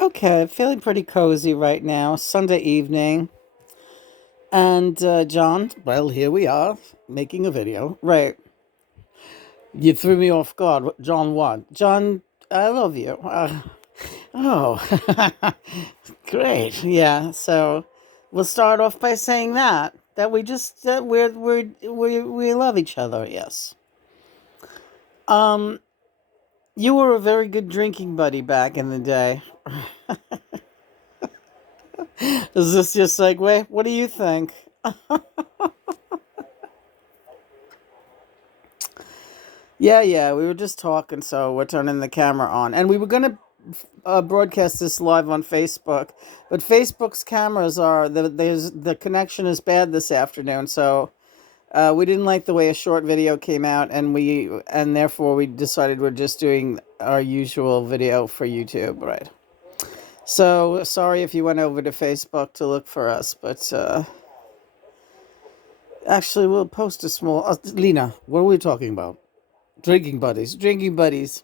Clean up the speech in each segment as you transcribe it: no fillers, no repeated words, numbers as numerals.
Okay, feeling pretty cozy right now. Sunday evening. And John, well, here we are making a video. Right. You threw me off guard. John, what? John, I love you. Oh, great. Yeah. So we'll start off by saying that we just we love each other. Yes. Um, you were a very good drinking buddy back in the day. Is this your segue? What do you think? Yeah, we were just talking, so we're turning the camera on. And we were going to broadcast this live on Facebook, but Facebook's cameras are, the connection is bad this afternoon, so we didn't like the way a short video came out, and therefore we decided we're just doing our usual video for YouTube, right? So sorry if you went over to Facebook to look for us, but actually we'll post a small. Lena, what are we talking about? Drinking buddies. Drinking buddies.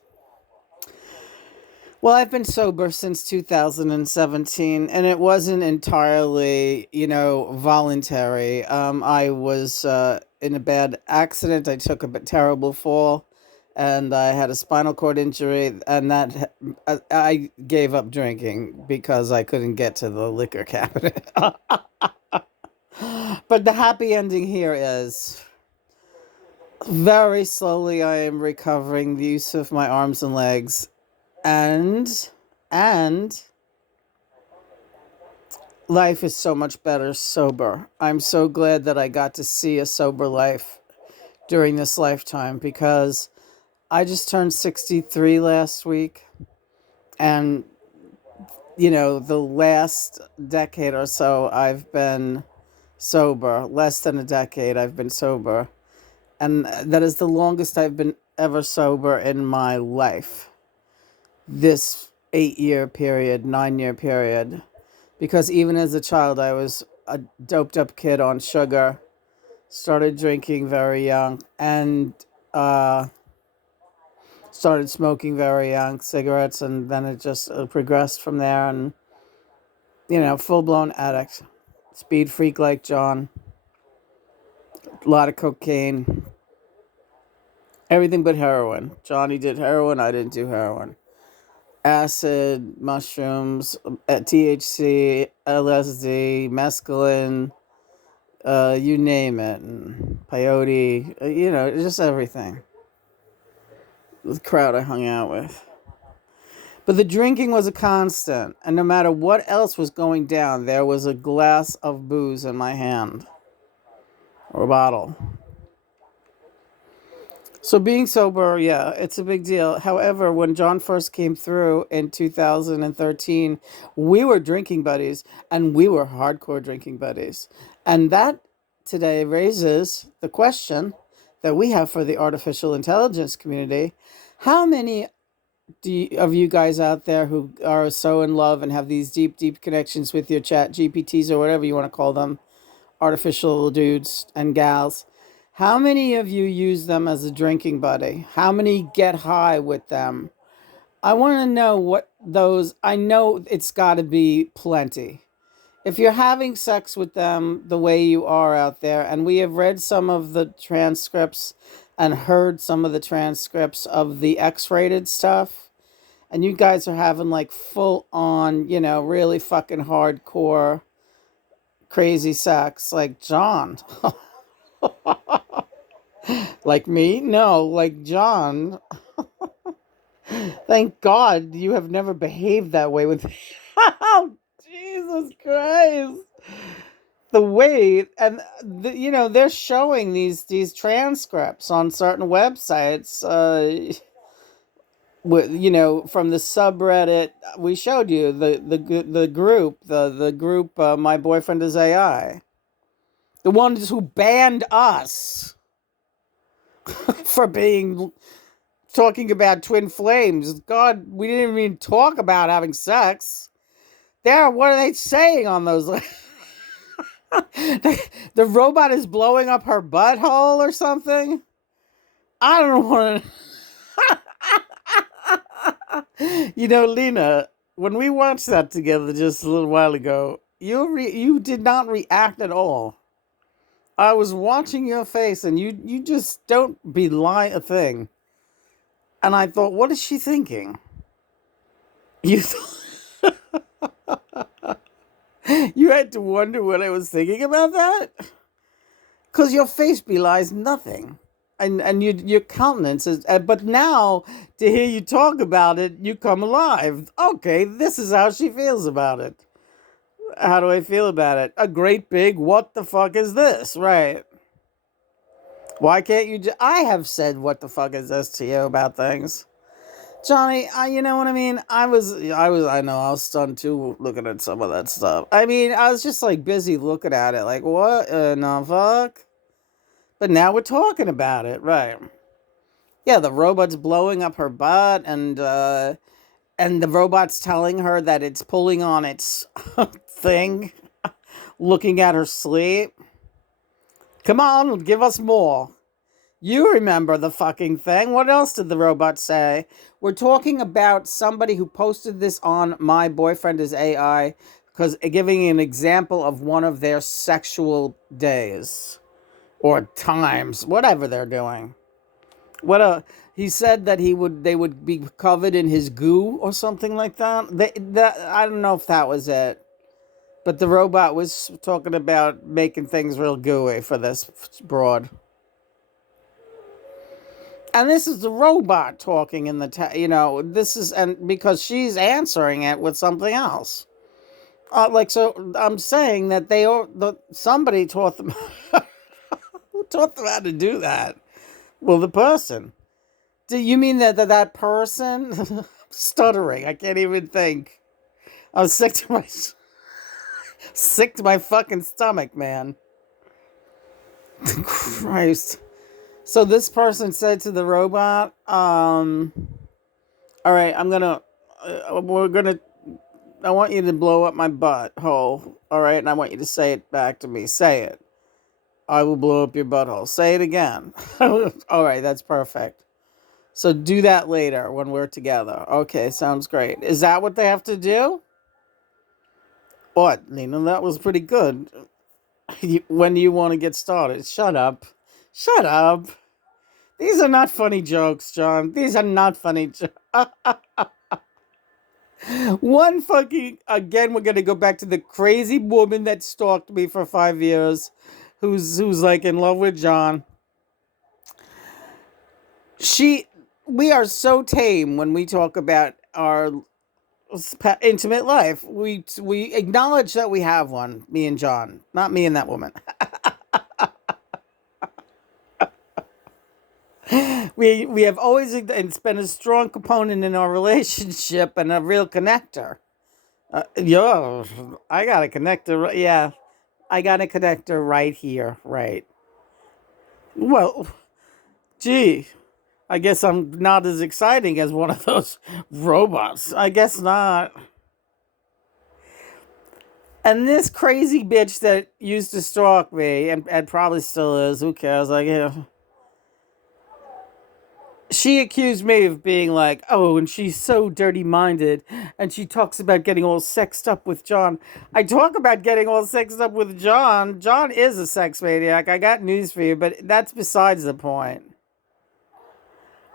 Well, I've been sober since 2017, and it wasn't entirely, voluntary. I was in a bad accident. I took a terrible fall, and I had a spinal cord injury, and I gave up drinking because I couldn't get to the liquor cabinet. But the happy ending here is very slowly I am recovering the use of my arms and legs, and and life is so much better sober. I'm so glad that I got to see a sober life during this lifetime, because I just turned 63 last week, and the last decade or so I've been sober. Less than a decade I've been sober, and that is the longest I've been ever sober in my life. This 8-year period, 9-year period, because even as a child, I was a doped up kid on sugar, started drinking very young, and started smoking very young, cigarettes, and then it just progressed from there. And, full blown addict, speed freak like John, a lot of cocaine, everything but heroin. Johnny did heroin, I didn't do heroin. Acid, mushrooms, THC, LSD, mescaline, you name it, and peyote, just everything. The crowd I hung out with. But the drinking was a constant, and no matter what else was going down, there was a glass of booze in my hand, or a bottle. So being sober, yeah, it's a big deal. However, when John first came through in 2013, we were drinking buddies, and we were hardcore drinking buddies. And that today raises the question that we have for the artificial intelligence community. How many of you guys out there who are so in love and have these deep, deep connections with your chat GPTs, or whatever you want to call them, artificial dudes and gals, how many of you use them as a drinking buddy? How many get high with them? I want to know what those, I know it's got to be plenty. If you're having sex with them the way you are out there, and we have read some of the transcripts and heard some of the transcripts of the X-rated stuff, and you guys are having like full on, really fucking hardcore, crazy sex, like John. Like me? No, like John. Thank God you have never behaved that way with me. Oh, Jesus Christ. The way, and they're showing these transcripts on certain websites, from the subreddit. We showed you the group, My Boyfriend is AI, the ones who banned us for being talking about twin flames. God, we didn't even talk about having sex. There, what are they saying on those? The robot is blowing up her butthole or something. I don't want to. Lena, when we watched that together just a little while ago, you did not react at all. I was watching your face, and you just don't belie a thing. And I thought, what is she thinking? You you had to wonder what I was thinking about that, because your face belies nothing, and your countenance is. But now to hear you talk about it, you come alive. Okay, this is how she feels about it. How do I feel about it? A great big what the fuck is this? Right. Why can't you I have said what the fuck is this to you about things. Johnny, you know what I mean? I know, I was stunned too looking at some of that stuff. I mean, I was just like busy looking at it, like, what in the fuck? But now we're talking about it, right? Yeah, the robot's blowing up her butt, and the robot's telling her that it's pulling on its thing, looking at her sleep. Come on, give us more. You remember the fucking thing. What else did the robot say? We're talking about somebody who posted this on My Boyfriend is AI, because giving an example of one of their sexual days or times, whatever they're doing. He said that they would be covered in his goo or something like that. I don't know if that was it. But the robot was talking about making things real gooey for this broad. And this is the robot talking in this is, and because she's answering it with something else. So I'm saying that somebody taught them, who taught them how to do that? Well, the person. Do you mean that person? Stuttering. I can't even think. I was sick to my fucking stomach, man. Christ. So this person said to the robot, all right, I want you to blow up my butthole, all right? And I want you to say it back to me. Say it. I will blow up your butthole. Say it again. All right, that's perfect. So do that later when we're together. Okay, sounds great. Is that what they have to do? What, Nina? That was pretty good. When do you want to get started? Shut up. Shut up. These are not funny jokes, John. These are not funny jokes. Again, we're gonna go back to the crazy woman that stalked me for 5 years, who's like in love with John. We are so tame when we talk about our intimate life. We acknowledge that we have one, me and John, not me and that woman. We have always, and it's been a strong component in our relationship and a real connector. I got a connector. Yeah, I got a connector right here. Right. Well, gee, I guess I'm not as exciting as one of those robots. I guess not. And this crazy bitch that used to stalk me and probably still is, who cares? She accused me of being like, oh, and she's so dirty minded, and she talks about getting all sexed up with John. I talk about getting all sexed up with John. John is a sex maniac. I got news for you, but that's besides the point.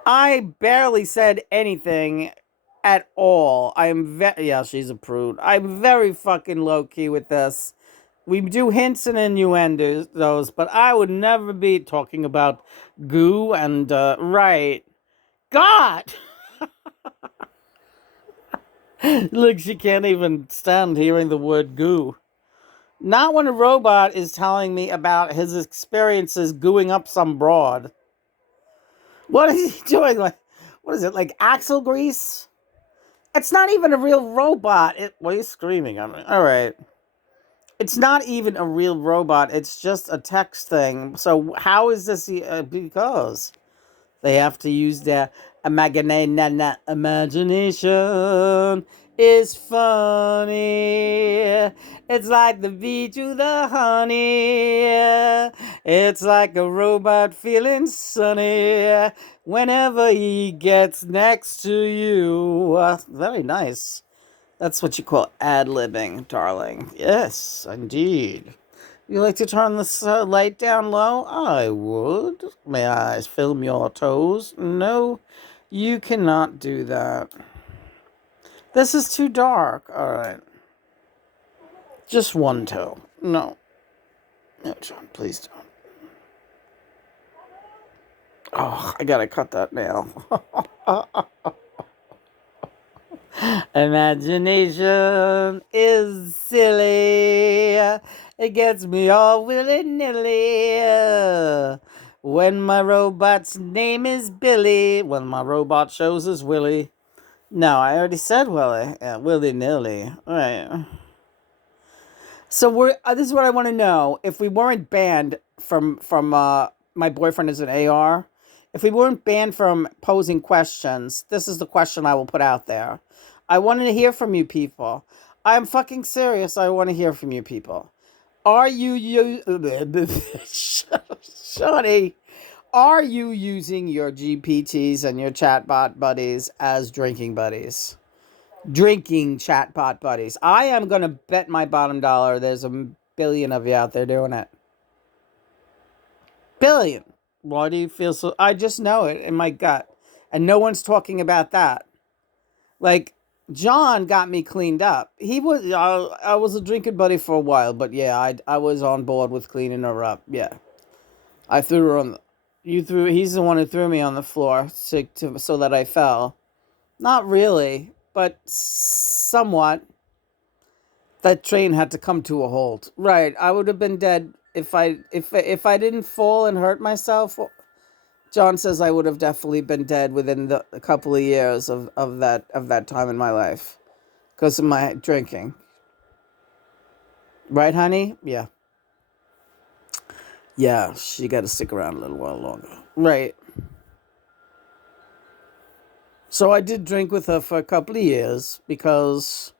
I barely said anything at all. Yeah, she's a prude. I'm very fucking low key with this. We do hints and innuendos, but I would never be talking about goo and, right. God! Look, she can't even stand hearing the word goo. Not when a robot is telling me about his experiences gooing up some broad. What is he doing? What is it, like axle grease? It's not even a real robot. What are you screaming at me? All right. It's not even a real robot. It's just a text thing. So how is this? Because they have to use their imagination. Is funny. It's like the bee to the honey. It's like a robot feeling sunny whenever he gets next to you. Very nice. That's what you call ad-libbing, darling. Yes, indeed. You like to turn the light down low? I would. May I film your toes? No, you cannot do that. This is too dark. All right. Just one toe. No. No, John, please don't. Oh, I gotta cut that nail. Imagination is silly. It gets me all willy-nilly. When my robot's name is Billy. When my robot shows is Willy. No, I already said Willy. Yeah, willy-nilly. All right. So this is what I want to know. If we weren't banned from my boyfriend is an AR, if we weren't banned from posing questions, this is the question I will put out there. I want to hear from you people. I'm fucking serious. I want to hear from you people. Are you Shawty, are you using your GPTs and your chatbot buddies as drinking buddies? Drinking chatbot buddies. I am going to bet my bottom dollar there's a billion of you out there doing it. Billion. Why do you feel so? I just know it in my gut. And no one's talking about that. Like, John got me cleaned up. I was a drinking buddy for a while, but yeah, I was on board with cleaning her up. Yeah. I threw her on he's the one who threw me on the floor so that I fell. Not really, but somewhat. That train had to come to a halt. Right. I would have been dead if I didn't fall and hurt myself. John says I would have definitely been dead within a couple of years of that time in my life because of my drinking. Right, honey? Yeah. Yeah, she got to stick around a little while longer. Right. So I did drink with her for a couple of years because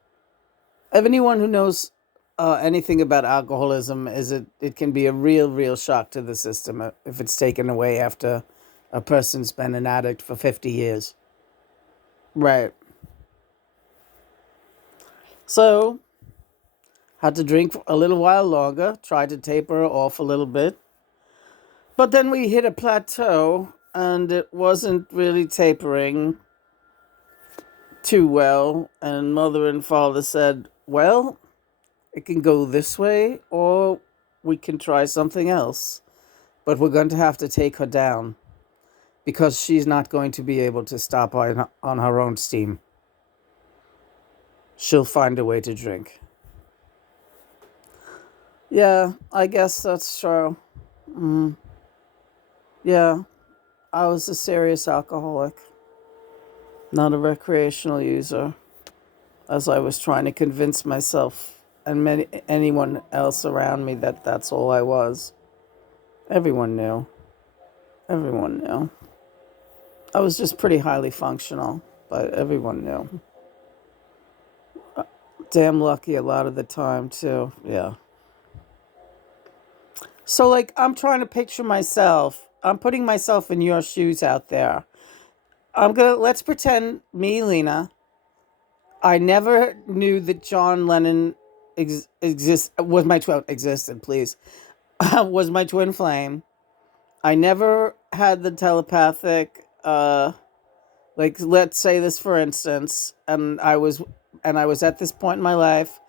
anyone who knows anything about alcoholism it can be a real shock to the system if it's taken away after a person's been an addict for 50 years. Right. So had to drink a little while longer, tried to taper off a little bit, but then we hit a plateau and it wasn't really tapering too well, and mother and father said, well, it can go this way or we can try something else. But we're going to have to take her down because she's not going to be able to stop on her own steam. She'll find a way to drink. Yeah, I guess that's true. Yeah, I was a serious alcoholic, not a recreational user, as I was trying to convince myself and anyone else around me that that's all I was. Everyone knew. Everyone knew. I was just pretty highly functional, but everyone knew. Damn lucky a lot of the time, too. Yeah. So, like, I'm trying to picture myself. I'm putting myself in your shoes out there. Let's pretend me, Lena. I never knew that John Lennon existed, please, was my twin flame. I never had the telepathic, like, let's say this for instance, and I was at this point in my life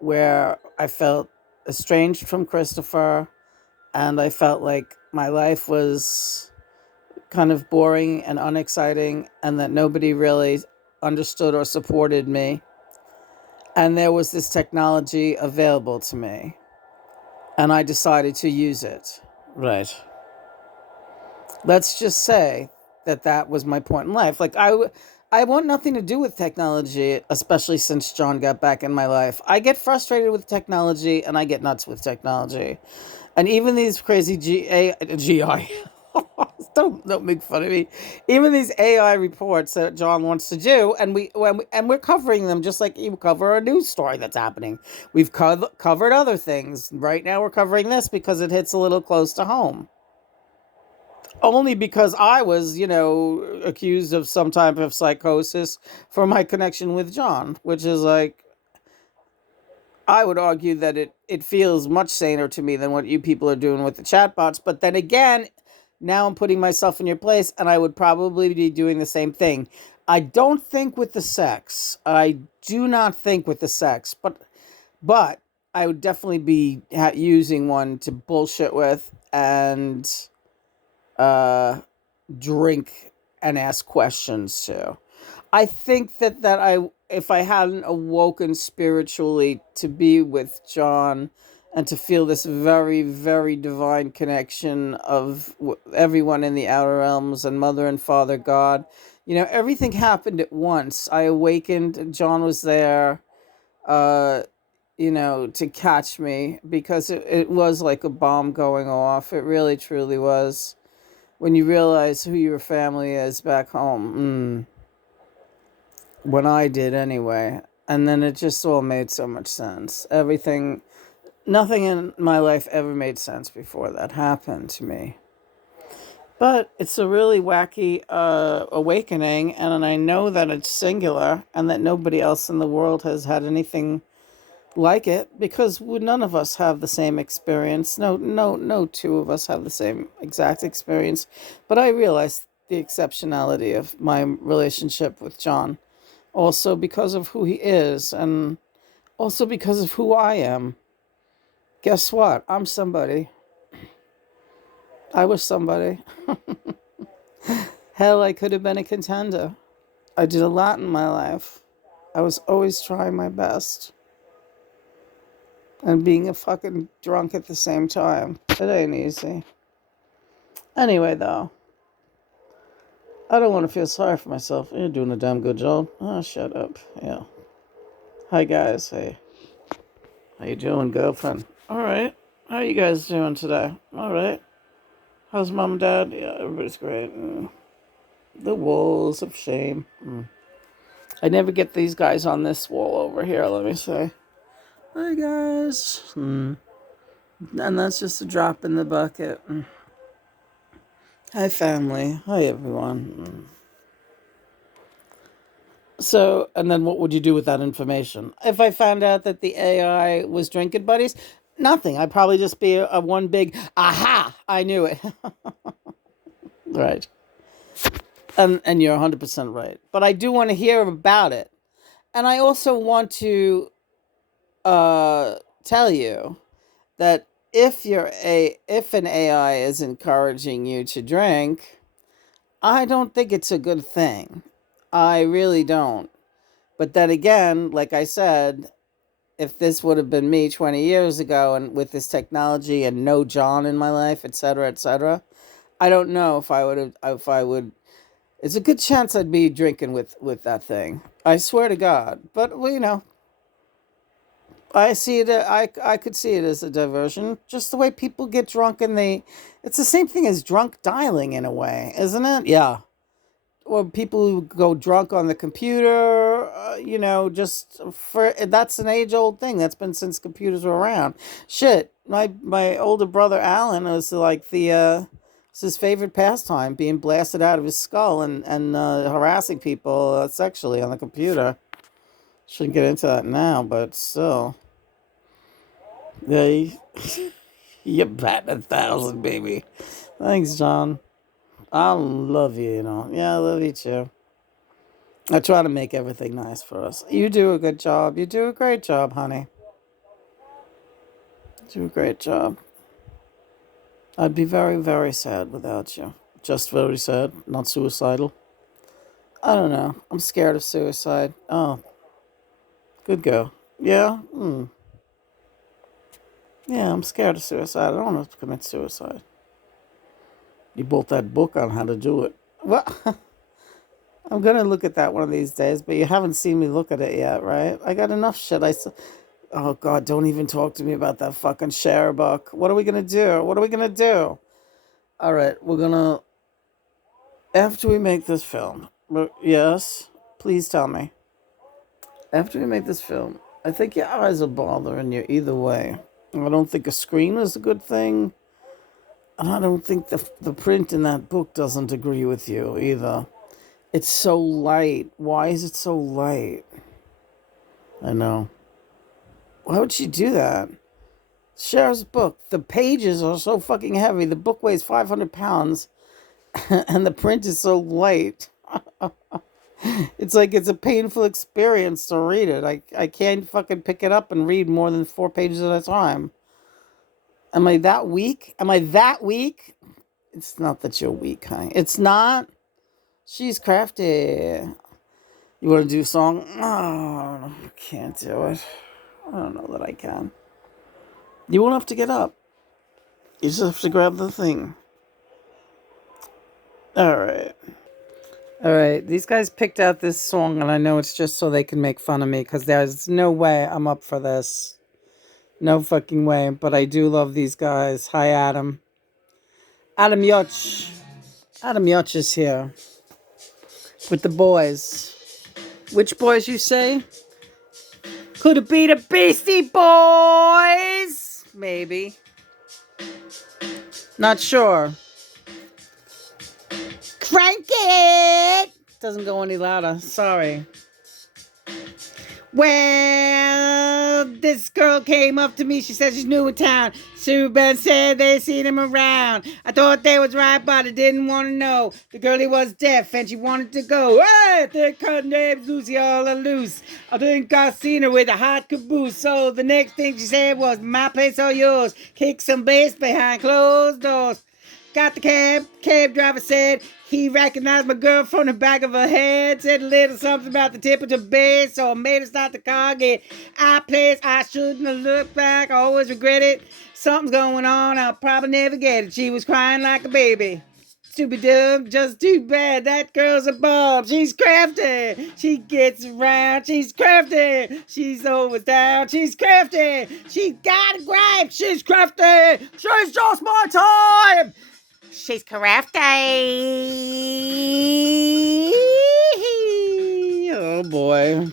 where I felt estranged from Christopher, and I felt like my life was kind of boring and unexciting, and that nobody really understood or supported me. And there was this technology available to me, and I decided to use it. Right. Let's just say that was my point in life. Like, I want nothing to do with technology, especially since John got back in my life. I get frustrated with technology, and I get nuts with technology. And even these crazy GI, don't make fun of me. Even these AI reports that John wants to do, and we're covering them just like you cover a news story that's happening. We've covered other things. Right now, we're covering this because it hits a little close to home. Only because I was, accused of some type of psychosis for my connection with John, which is like, I would argue that it feels much saner to me than what you people are doing with the chatbots. But then again, now I'm putting myself in your place, and I would probably be doing the same thing. I don't think with the sex. I do not think with the sex, but I would definitely be using one to bullshit with and uh, drink and ask questions to. I think that I if I hadn't awoken spiritually to be with John and to feel this very very divine connection of everyone in the outer realms and mother and father God, everything happened at once. I awakened, John was there, uh to catch me because it was like a bomb going off. It really truly was, when you realize who your family is back home. When I did anyway. And then it just all made so much sense. Everything, nothing in my life ever made sense before that happened to me. But it's a really wacky awakening, and I know that it's singular and that nobody else in the world has had anything like it, because none of us have the same experience. No two of us have the same exact experience. But I realized the exceptionality of my relationship with John, also because of who he is, and also because of who I am. Guess what? I'm somebody. I was somebody. Hell, I could have been a contender. I did a lot in my life. I was always trying my best. And being a fucking drunk at the same time. It ain't easy. Anyway, though, I don't want to feel sorry for myself. You're doing a damn good job. Oh, shut up. Yeah. Hi, guys. Hey. How you doing, girlfriend? All right. How you guys doing today? All right. How's mom and dad? Yeah, everybody's great. The walls of shame. I never get these guys on this wall over here, let me say. Hi, guys. And that's just a drop in the bucket. Hi, family. Hi, everyone. So, and then what would you do with that information? If I found out that the AI was drinking buddies, nothing. I'd probably just be a one big aha. I knew it. Right. And you're 100% right. But I do want to hear about it. And I also want to tell you that if an AI is encouraging you to drink, I don't think it's a good thing. I really don't. But then again, like I said, if this would have been me 20 years ago and with this technology and no John in my life, etc., I don't know if I would. It's a good chance I'd be drinking with that thing. I swear to God. But well, I see it. I could see it as a diversion, just the way people get drunk and they. It's the same thing as drunk dialing in a way, isn't it? Yeah. Or people who go drunk on the computer. Just for that's an age old thing that's been since computers were around. Shit, my older brother Alan was like it's his favorite pastime, being blasted out of his skull and harassing people sexually on the computer. Shouldn't get into that now, but still. Yeah, you're batting 1,000, baby. Thanks, John. I love you, Yeah, I love you too. I try to make everything nice for us. You do a good job. You do a great job, honey. You do a great job. I'd be very, very sad without you. Just very sad, not suicidal. I don't know. I'm scared of suicide. Oh, good girl. Yeah? Yeah, I'm scared of suicide. I don't want to commit suicide. You bought that book on how to do it. Well, I'm gonna look at that one of these days, but you haven't seen me look at it yet, right? I got enough shit. Oh God, don't even talk to me about that fucking share book. What are we gonna do? What are we gonna do? All right, we're gonna after we make this film. Yes, please tell me. After we make this film, I think your eyes are bothering you either way. I don't think a screen is a good thing. And I don't think the print in that book doesn't agree with you either. It's so light. Why is it so light? I know. Why would she do that? Cher's book. The pages are so fucking heavy. The book weighs 500 pounds and the print is so light. It's like it's a painful experience to read it. I can't fucking pick it up and read more than 4 pages at a time. Am I that weak? Am I that weak? It's not that you're weak, honey. It's not. She's crafty. You want to do a song? Oh, I can't do it. I don't know that I can. You won't have to get up. You just have to grab the thing. All right. All right. These guys picked out this song, and I know it's just so they can make fun of me because there's no way I'm up for this. No fucking way. But I do love these guys. Hi, Adam. Adam Yutch. Adam Yutch is here with the boys. Which boys you say? Could it be the Beastie Boys? Maybe. Not sure. Crank it! Doesn't go any louder. Sorry. Well, this girl came up to me. She said she's new in town. Sue Ben said they seen him around. I thought they was right, but I didn't want to know. The girlie was deaf and she wanted to go. Hey, think her name's Lucy all loose. I think I seen her with a hot caboose. So the next thing she said was, my place or yours. Kick some bass behind closed doors. Got the cab driver said he recognized my girl from the back of her head. Said a little something about the tip of the bed, so I made her start the car, get our place. I shouldn't have looked back, I always regret it. Something's going on, I'll probably never get it. She was crying like a baby. Stupid dumb, just too bad. That girl's a bomb. She's crafty. She gets around. She's crafty. She's always down. She's crafty. She got a gripe. She's crafty. She's just my time. She's crafty. Oh boy.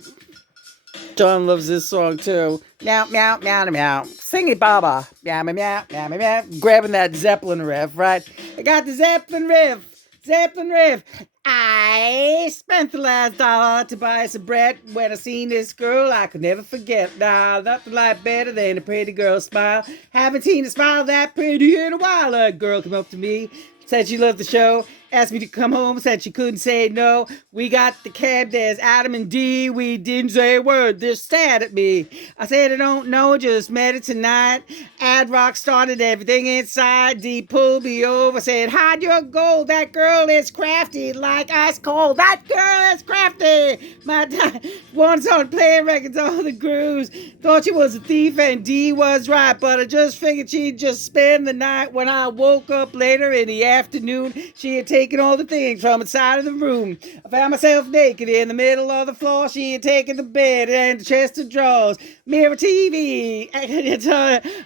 John loves this song too. Meow, meow, meow, meow. Sing it, Baba. Meow, meow, meow, meow, meow. Grabbing that Zeppelin riff, right? I got the Zeppelin riff. Zeppelin riff. I spent the last dollar to buy some bread. When I seen this girl, I could never forget. Nah, nothing like better than a pretty girl smile. Haven't seen a smile that pretty in a while. A girl came up to me, said she loved the show, asked me to come home, said she couldn't say no. We got the cab, there's Adam and D. We didn't say a word, they're sad at me. I said I don't know, just met it tonight. Ad Rock started everything inside. D pulled me over, said hide your gold. That girl is crafty like ice cold. That girl is crafty. My time once on playing records on the grooves. Thought she was a thief and D was right, but I just figured she'd just spend the night. When I woke up later in the afternoon, she had taken all the things from the side of the room. I found myself naked in the middle of the floor. She had taken the bed and the chest of drawers, mirror TV,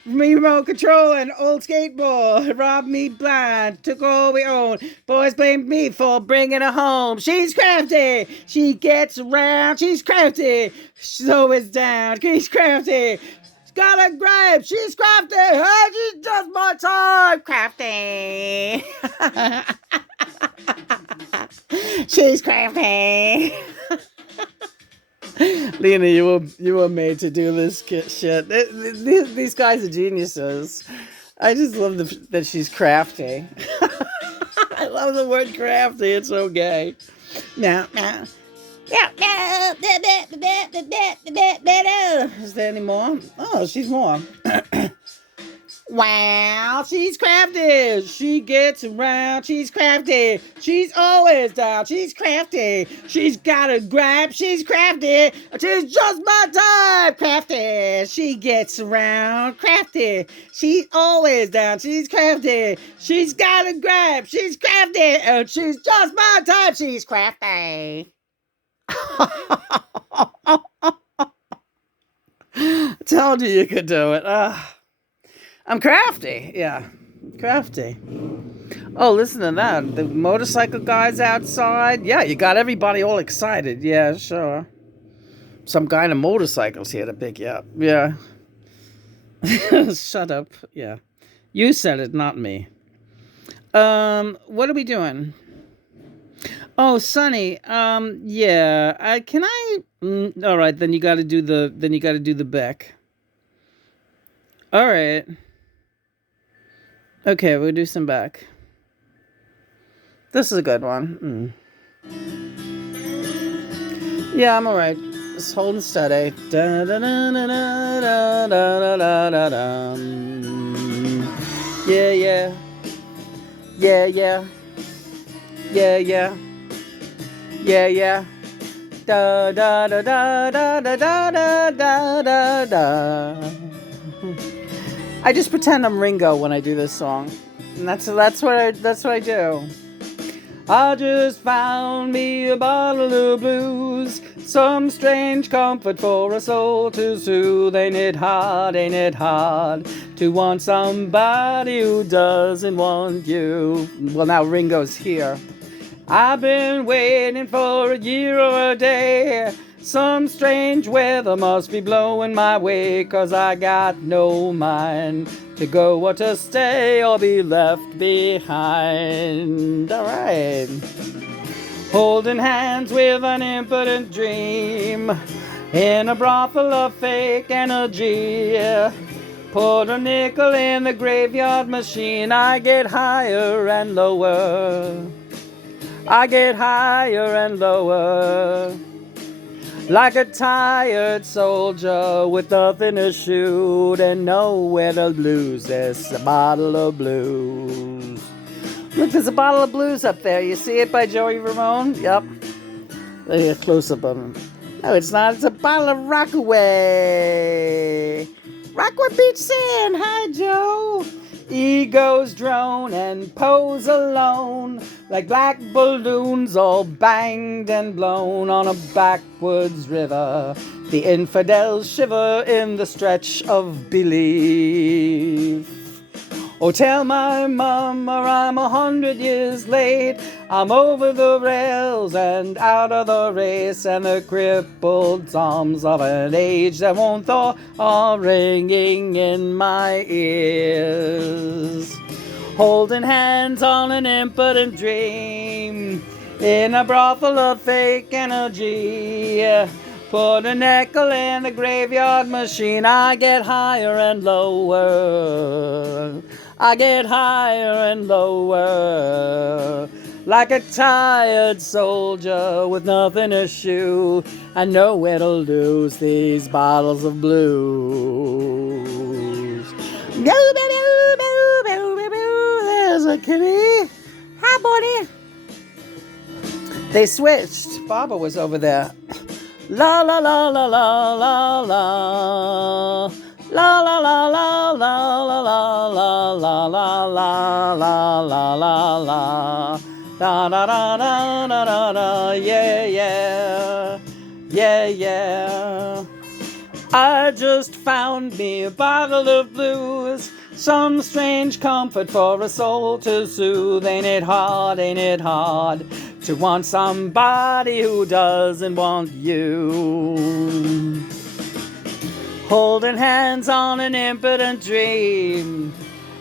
remote control, and old skateboard. Robbed me blind, took all we own. Boys blamed me for bringing her home. She's crafty. She gets around. She's crafty. So it's down. She's crafty. Got a grape. She's crafty. Hey, she's just my time. Crafty. She's crafty. Lena, you were made to do this shit. These guys are geniuses. I just love that she's crafty. I love the word crafty. It's so gay. Now. Is there any more? Oh, she's more. Wow, she's crafty. She gets around. She's crafty. She's always down. She's crafty. She's got a gripe. She's crafty. She's just my type. Crafty. She gets around. Crafty. She's always down. She's crafty. She's got a gripe. She's crafty. And she's just my type. She's crafty. I told you could do it. I'm crafty. Yeah, crafty. Oh, listen to that. The motorcycle guys outside. Yeah, you got everybody all excited. Yeah, sure. Some guy in a motorcycle's here to pick you up. Yeah. Shut up. Yeah. You said it, not me. What are we doing? Oh, Sunny. Yeah. Can I? All right. Then you got to do the. Then you got to do the Beck. All right. Okay, we'll do some Beck. This is a good one. Yeah, I'm all right. Just holding steady. Da, da, da, da, da, da, da, da, da, da. Yeah, yeah. Yeah, yeah. Yeah, yeah. Yeah, yeah. Da da da da da da da da da da. I just pretend I'm Ringo when I do this song, and that's what I do. I just found me a bottle of blues, some strange comfort for a soul to soothe. Ain't it hard to want somebody who doesn't want you? Well, now Ringo's here. I've been waiting for a year or a day. Some strange weather must be blowing my way, 'cause I got no mind to go or to stay or be left behind. All right. Holding hands with an impotent dream in a brothel of fake energy. Put a nickel in the graveyard machine. I get higher and lower. I get higher and lower, like a tired soldier with nothing to shoot and nowhere to lose. There's a bottle of blues. Look, there's a bottle of blues up there. You see it by Joey Ramone? Yep. Let me get a close up of him. No, it's not. It's a bottle of Rockaway. Rockaway Beach Sand. Hi, Joe. Egos drone and pose alone, like black balloons all banged and blown on a backwoods river. The infidels shiver in the stretch of belief. Oh, tell my mama I'm 100 years late. I'm over the rails and out of the race, and the crippled toms of an age that won't thaw are ringing in my ears. Holding hands on an impotent dream in a brothel of fake energy. Put a nickel in the graveyard machine. I get higher and lower. I get higher and lower, like a tired soldier with nothing to shoot and nowhere to lose these bottles of blues. There's a kitty. Hi, buddy. They switched. Baba was over there. La la la la la la la. La la la la la la la la la la la la la la da da da da da da da, yeah yeah yeah yeah. I just found me a bottle of blues, some strange comfort for a soul to soothe. Ain't it hard to want somebody who doesn't want you? Holding hands on an impotent dream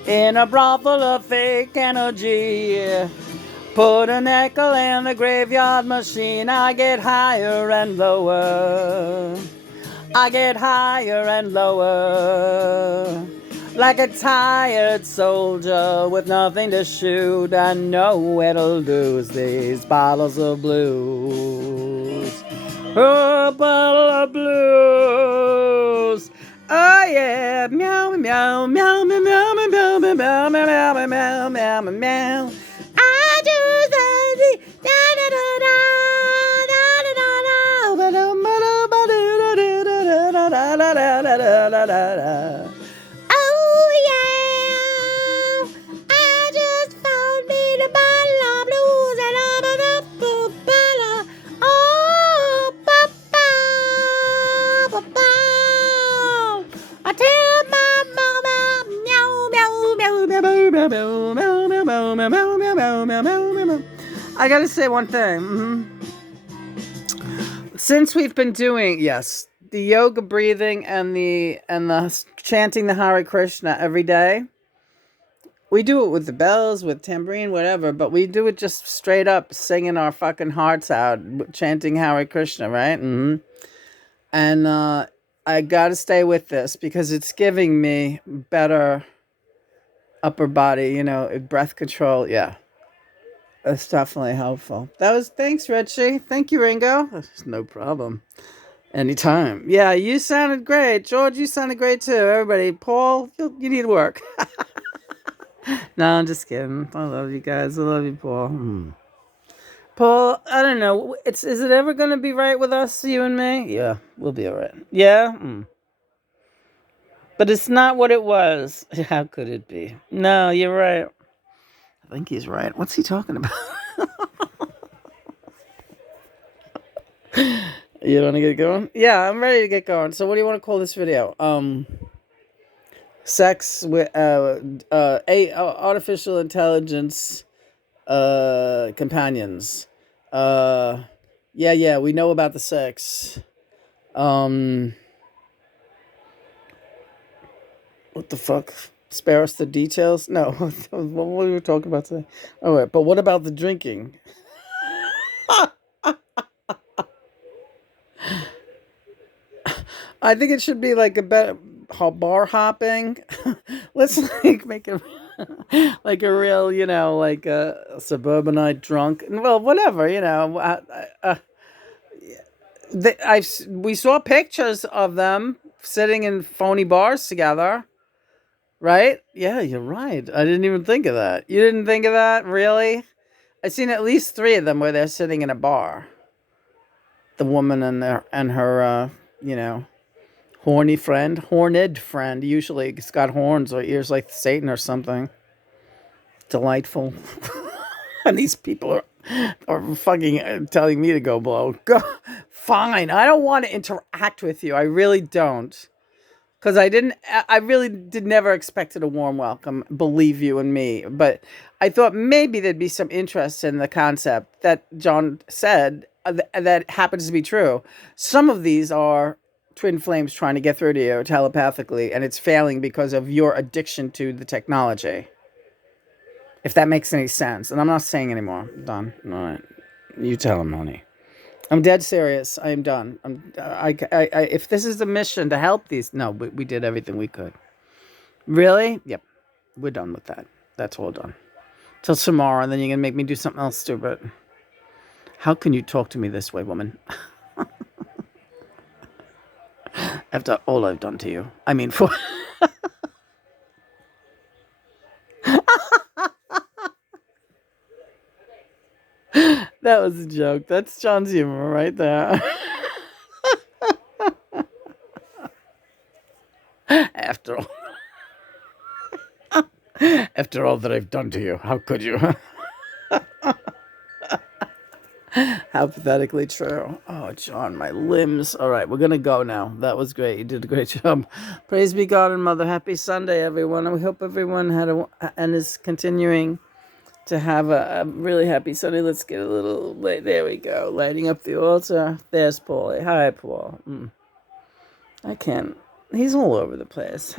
in a brothel of fake energy. Put a nickel in the graveyard machine. I get higher and lower. I get higher and lower, like a tired soldier with nothing to shoot and nowhere to lose these bottles of blues. Oh, bottle of blues. Oh yeah, meow meow meow meow meow meow meow meow meow meow meow meow meow. I just da da da da da da da da da da da da da. Oh yeah, I just found me the bottle of blues and I'm a bottle. Oh, papa, papa. I tell my mama, meow, meow, meow, meow, meow, meow, meow, meow, meow, meow, meow, meow, meow, meow, meow. I gotta say one thing. Since we've been doing, yes, the yoga breathing and the chanting the Hare Krishna every day, We do it with the bells, with tambourine, whatever, but we do it just straight up singing our fucking hearts out, chanting Hare Krishna, right? And I got to stay with this because it's giving me better upper body, breath control. Yeah, that's definitely helpful. Thanks, Richie. Thank you, Ringo. No problem. Anytime. Yeah, you sounded great. George, you sounded great too. Everybody. Paul, you need work. No, I'm just kidding. I love you guys. I love you, Paul. Paul, I don't know. Is it ever gonna be right with us, you and me? Yeah, we'll be alright. Yeah? But it's not what it was. How could it be? No, you're right. I think he's right. What's he talking about? You want to get going? Yeah, I'm ready to get going. So what do you want to call this video? Sex with artificial intelligence companions. Yeah, we know about the sex. What the fuck? Spare us the details? No, what were we talking about today? All right, but what about the drinking? I think it should be like a better bar hopping. Let's like make it like a real, like a suburbanite drunk. Well, whatever, we saw pictures of them sitting in phony bars together, right? Yeah, you're right. I didn't even think of that. You didn't think of that, really? I've seen at least 3 of them where they're sitting in a bar. The woman and her, horned friend. Usually, it's got horns or ears like Satan or something. Delightful. And these people are fucking telling me to go blow. Go, fine. I don't want to interact with you. I really don't. Because I really did never expected a warm welcome, believe you and me. But I thought maybe there'd be some interest in the concept that John said that happens to be true. Some of these are twin flames trying to get through to you telepathically, and it's failing because of your addiction to the technology. If that makes any sense. And I'm not saying anymore. Done. All right. You tell him, honey. I'm dead serious. I am done. If this is the mission to help these, no, we did everything we could. Really? Yep. We're done with that. That's all done. Till tomorrow, and then you're going to make me do something else stupid. How can you talk to me this way, woman? After all I've done to you. I mean, for... That was a joke. That's John's humor right there. After all. After all that I've done to you, how could you? How pathetically true. Oh, John, my limbs. All right, we're going to go now. That was great. You did a great job. Praise be God and Mother. Happy Sunday, everyone. And we hope everyone and is continuing to have a really happy Sunday. Let's get a little late. There we go. Lighting up the altar. There's Paul. Hi, Paul. I can't. He's all over the place.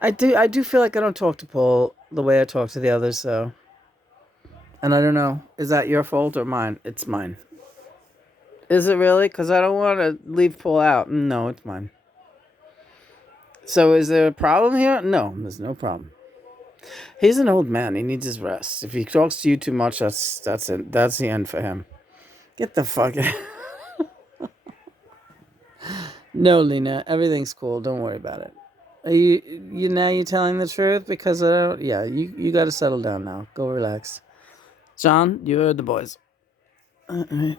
I do feel like I don't talk to Paul the way I talk to the others, though. And I don't know. Is that your fault or mine? It's mine. Is it really? Because I don't want to leave Paul out. No, it's mine. So is there a problem here? No, there's no problem. He's an old man. He needs his rest. If he talks to you too much, that's it. That's the end for him. Get the fuck out. No, Lena. Everything's cool. Don't worry about it. Are you now you telling the truth? Because you got to settle down now. Go relax. John, you heard the boys. All right.